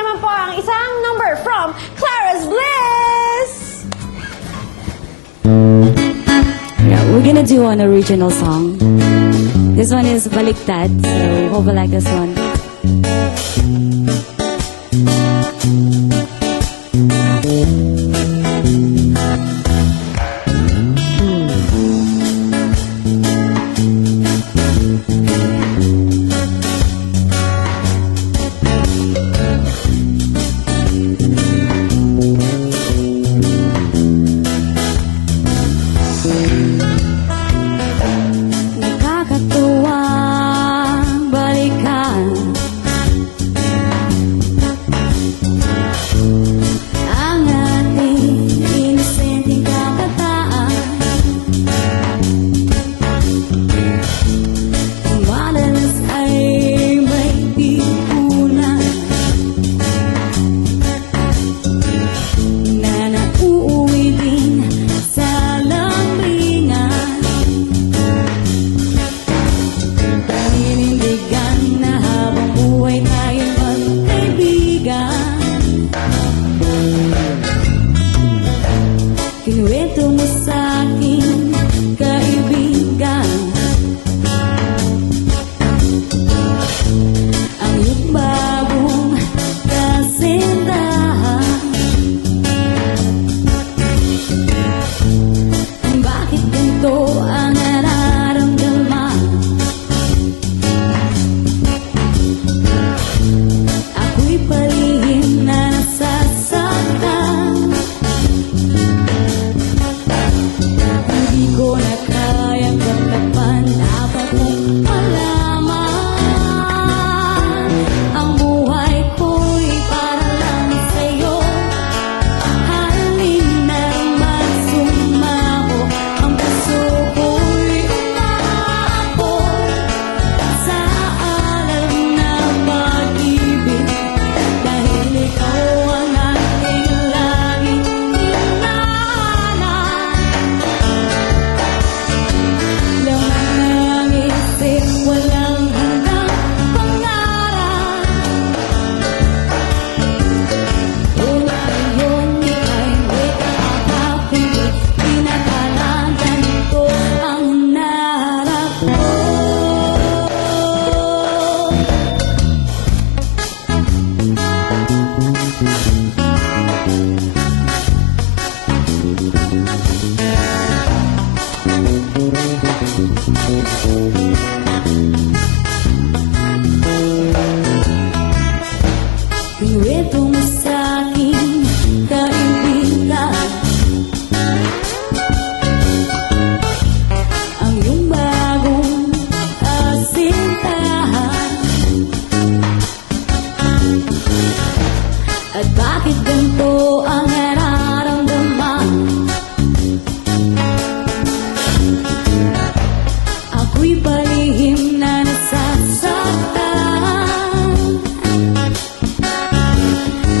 naman po ang isang number from Clara's Bliss! Yeah, we're gonna do an original song. This one is Baliktad, so hope you like this one. Nakakatuwang balikan ang ating inosenteng kabataan. Ang madalas ay may tipunan na nauuwi din sa lambingan. Paninindigan na habang buhay tayo magkaibigan. Kinuwento mo sa'kin, kaibigan, ang iyong bagong kasintahan. Bakit ganito ang nararamdaman? Ako'y palihim na nasasaktan. Hindi ko na kayang pagtapan. Dapat kong malaman ang buhay ko'y para lang sa'yo. Halin na magsumamo. Ang puso ko'y umaapoy sa alam na pag-ibig. Dahil ikaw ang aking laging hinahanap. Laman ng isip, walang hanggang pangarap. Kung ngayon ika'y may kaakapin, pinakala ganito ang narap ko. Kinuwento mo sa'kin, kaibigan, ang iyong bagong kasintahan. At bakit ganito ang nararamdaman? Ako'y palihim na nasasaktan.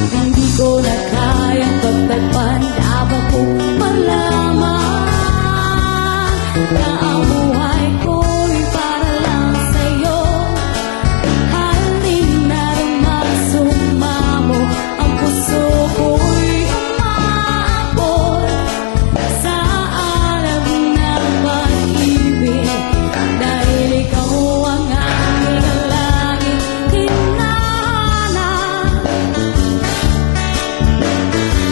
Hindi ko na kayang pagtagpan. Dapat kong malaman na ang buhay ko'y para lang sa'yo. Halin na magsumamo. Ang puso ko'y umaapoy sa alam na pag-ibig. Dahil ikaw ang aking laging hinahanap.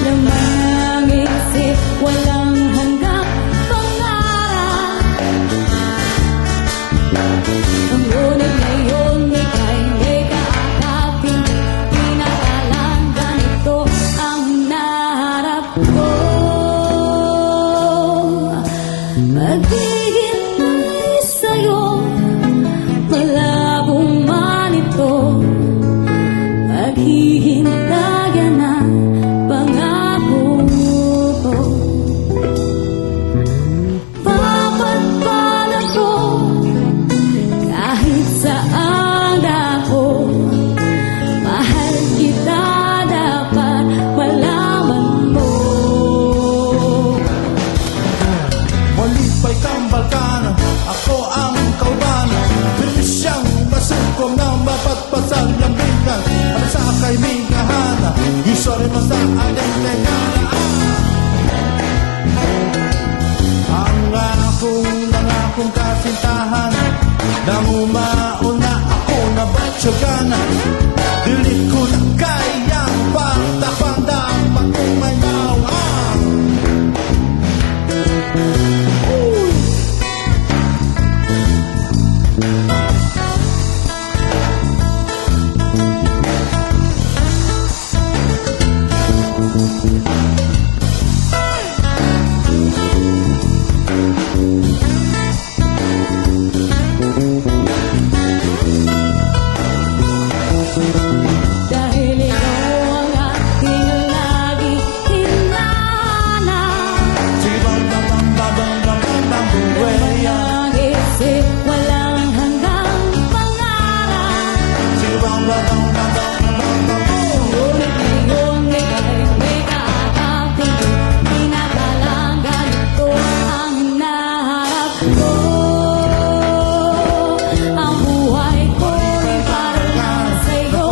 Laman ng isip, walang hanggang pangarap. Ngunit ngayon ika'y may kaakapin, pinakalang ganito ang naharap ko. Maghihintay sa'yo, malabong man ito. Maghihintayan ang pangako ko. Papatpad ako kahit saan ako. Mahal kita, dapat malaman mo. Malipay kang Balkan, ako ang kauban. Bilis siyang masukom na mapatpasang lambingan. Ano sa kaibigan? Sorry mo sa ating tekalaan. Ang nangakong kasintahan, nang umauna ako na batsyoganan. Dili ko na kayang pagtakang dapat kong may bawang. Dahil ikaw ang aking lagi hinahanap. Sige bang buhay. Ang isip walang hanggang pangarap. Sige bang Ngunit ngayon ika'y may kakapiling. Pinakalang ganito ang hinahanap ko. Ang buhay ko'y para lang sa'yo.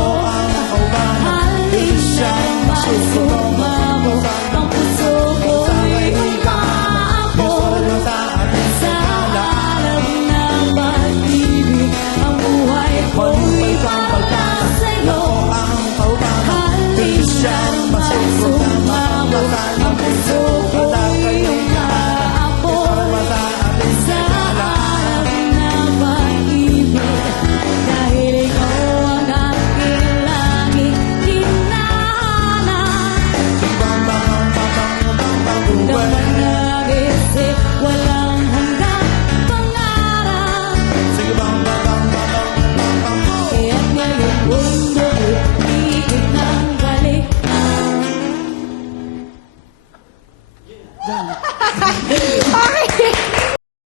Halin siya'y masumamo. Ang puso ko'y umaabot. Sa alam ng pag-ibig. Ang buhay ko'y para sa'yo. Halin siya'y masumamo. Ang puso ko'y umaabot. Sa alam ng pag-ibig. Dahil ikaw ang aking laging hinahanap. Damang nag-isip, walang hanggang pangarap. Kaya't ngayong mundo, ikot ng balikan. Okay.